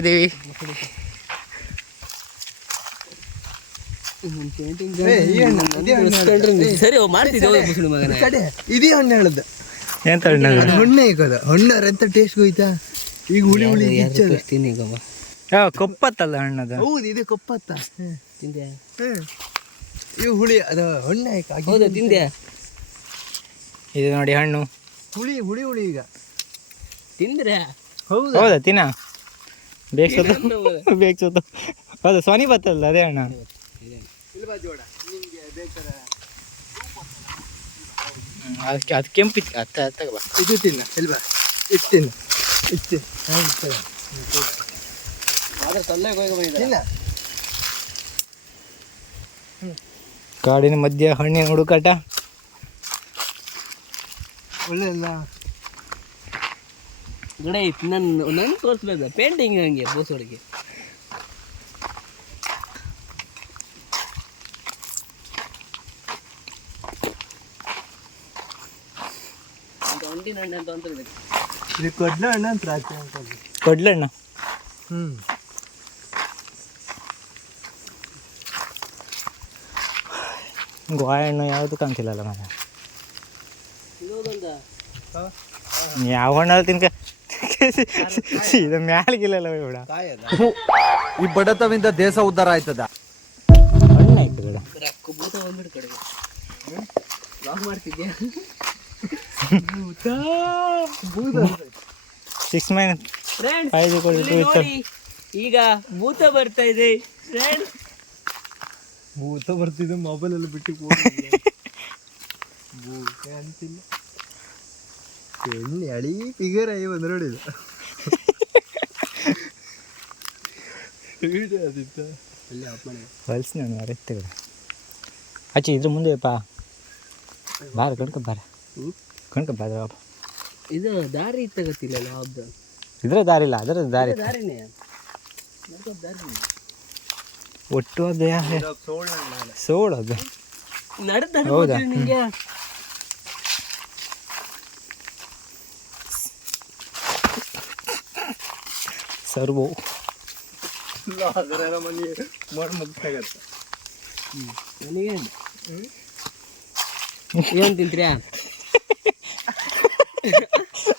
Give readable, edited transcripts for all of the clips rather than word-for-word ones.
ಇದೀವಿ. ಸರಿ ಮಾಡ್ತಿದ್ದೆ ಇದೇ ಹಣ್ಣು ಹೇಳದ್ದು ಎಂತ ಹಣ್ಣು? ಹೊಣ್ಣೆ ಈಗ ಹಣ್ಣಾರ ಎಂತ ಟೇಸ್ಟ್ ಹೋಯ್ತಾ ಈಗ ಹುಳಿ ಹುಳಿ ಯಾವ ಕೊಪ್ಪತ್ತಲ್ಲ ಹಣ್ಣದು? ಹೌದು ಇದೆ ಕೊಪ್ಪತ್ತ ತಿಂದೆ ಇವು ಹುಳಿ ಅದು ಹೊಣ್ಣೆ ಹೌದಾ ತಿಂದೆ ಇದು ನೋಡಿ ಹಣ್ಣು ಹುಳಿ ಹುಳಿ ಹುಳಿ ಈಗ ತಿಂದ್ರೆ ಹೌದಾ ತಿನ್ನ ಬೇಕ್ಸೋದು ಹೌದಾ ಸೋನಿ ಬತ್ತಲ್ಲ ಅದೇ ಹಣ್ಣು. ಅದು ಕೆಂಪಿತ್ತು ತಗೋ ಇದು ತಿನ್ನ ಇಲ್ವಾ ಇಟ್ಟು ತಿನ್ನು ಇಟ್ಟು ತಿನ್ನ ಕಾಡಿನ ಮಧ್ಯ ಹಣ್ಣಿನ ಹುಡುಕಾಟ ಒಳ್ಳೆ ಅಲ್ಲ ಗಿಡ ಇತ್ತು ನನ್ನ ತೋರಿಸ್ಬೇಕು ಪೇಂಟಿಂಗ್ ಹಂಗೆ ಬೋಸೋಡಿಗೆ ಹಣ್ಣಿನ ಹಣ್ಣು ಅಂತ ಅಂತೇಳ್ಬೇಕು. ಇದು ಕೊಡ್ಲ ಹಣ್ಣು ಅಂತ ಕೊಡ್ಲಣ್ಣ. ಗೋಯ ಹಣ್ಣು ಯಾವುದು ಕಾಣ್ತಿಲ್ಲಲ್ಲ ಮನೆ. ಯಾವ ಹಣ್ಣಲ್ಲಿ ತಿನ್ಕ ಇದು ಮ್ಯಾಲಿಗಿಲ್ಲ ಬಿಡ. ಈ ಬಡತವಿಂದ ದೇಶ ಉದ್ಧಾರ ಆಯ್ತದ. ಹಣ್ಣು ಆಯ್ತು ಬಿಡ. ಬಂದ್ಬಿಟ್ಟು ಕಡೆಗೆ ಲಾಕ್ ಮಾಡ್ತಿದ್ಯಾ 6 minutes ಈಗ ಭೂತ ಬರ್ತಾ ಇದೆ ಭೂತ ಬರ್ತಿದ್ದು ಮೊಬೈಲ್ ಅಲ್ಲಿ ಬಿಟ್ಟು ಭೂತ ಅಂತಿಲ್ಲ ಎಣ್ಣೆ ಅಳಿ ಫಿಗರ್ ಆಗಿ ಬಂದು ನೋಡಿದ ಹೊಲ್ಸ್ ನಾನು ಅರೆತ್ತೆ ಆಚೆ ಇದ್ರ ಮುಂದೆ ಪಾ ಬಾರ ಕಣ್ಕ ಬಾರ ಕಣ್ಕ ಬಾರ ಇದು ದಾರಿ ತಗತ್ತಿಲ್ಲ ಹಬ್ಬ ಇದ್ರ ದಾರಿ ಇಲ್ಲ ಅದರ ದಾರಿ ದಾರಿನೇ ಒಟ್ಟು ಅದು ಸೋಳದು ಹೌದಾ ನಿಂಗೆ ಸರ್ವೋ ಏನ್ ತಿಂತ್ರ್ಯಾ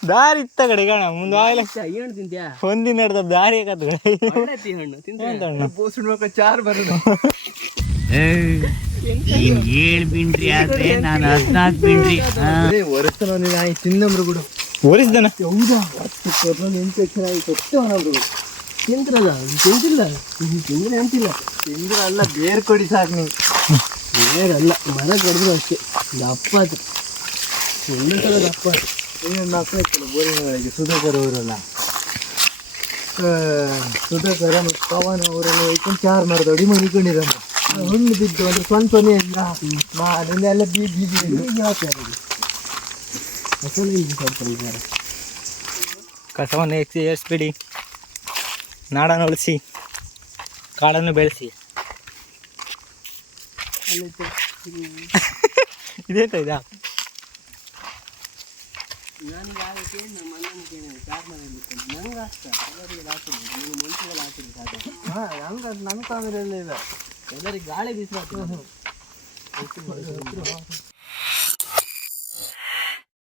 ದಾರಿ ಇತ್ತ ಕಡೆ ಕಾಣ ಮುಂದೆ ಏನ್ ತಿಂತ್ಯಾ ಒಂದಿನ ನಡೆದ ದಾರಿ ಹಣ್ಣು ತಿಂತ ಬೋಸುಡ್ಬೇಕ ಚಾರ್ ಬರೋದು ಏಳ್ ಬಿಂಡ್ರಿ ಆದ್ರೆ ನಾನು 14 ಬಿಂಡ್ರಿ ಒರೆಸ್ತಾನ ತಿನ್ನಮ್ರು ಕೂಡ ಒರಿಸ್ದನ ಹೌದಾ ಇನ್ಫೆಕ್ಷನ್ ಆಗಿ ಕೊಟ್ಟವನವ್ರು ತಿಂದ್ರದ ತಿಂತಿಲ್ಲ ತಿಂದ್ರೆ ಅಂತಿಲ್ಲ ತಿಂದ್ರೆ ಅಲ್ಲ ಬೇರ್ ಕೊಡಿ ಸಾಕು ನೀವು ಬೇರಲ್ಲ ಮರ ಕಡಿದ್ರು ಅಷ್ಟೇ ದಪ್ಪ ಅದು ಒಳ್ಳೆ ಸಲ ದಪ್ಪ ಅದು ಇನ್ನೊಂದು ಮಕ್ಕಳು ಇತ್ತಲ್ಲ ಬೋರಿನೊಳಗೆ ಸುಧಾಕರ್ ಅವರಲ್ಲ ಸುಧಾಕರ ಮತ್ತು ಪವನ್ ಅವರೆಲ್ಲ ಹೋಯ್ಕೊಂಡು ಚಾರ್ ಮಾಡಿದ ಅಡಿ ಮನಿಕೊಂಡಿರಮ್ಮ ಹುಣ್ಣು ಬಿದ್ದು ಅಂದ್ರೆ ಸ್ವಲ್ಪನೇ ಇಲ್ಲ ಅದನ್ನೆಲ್ಲ ಬೀದಿ ಕಸವನ್ನು ಏರಿಸ್ಬಿಡಿ, ನಾಡನ್ನು ಉಳಿಸಿ, ಕಾಡನ್ನು ಬೆಳೆಸಿ. ಇದೇಂತ ಇದಾ ನಂಗೆ ಕಾಮಿರಲ್ಲ ಇಲ್ಲ ಎಲ್ಲರಿಗೆ ಗಾಳಿ ಬೀಸ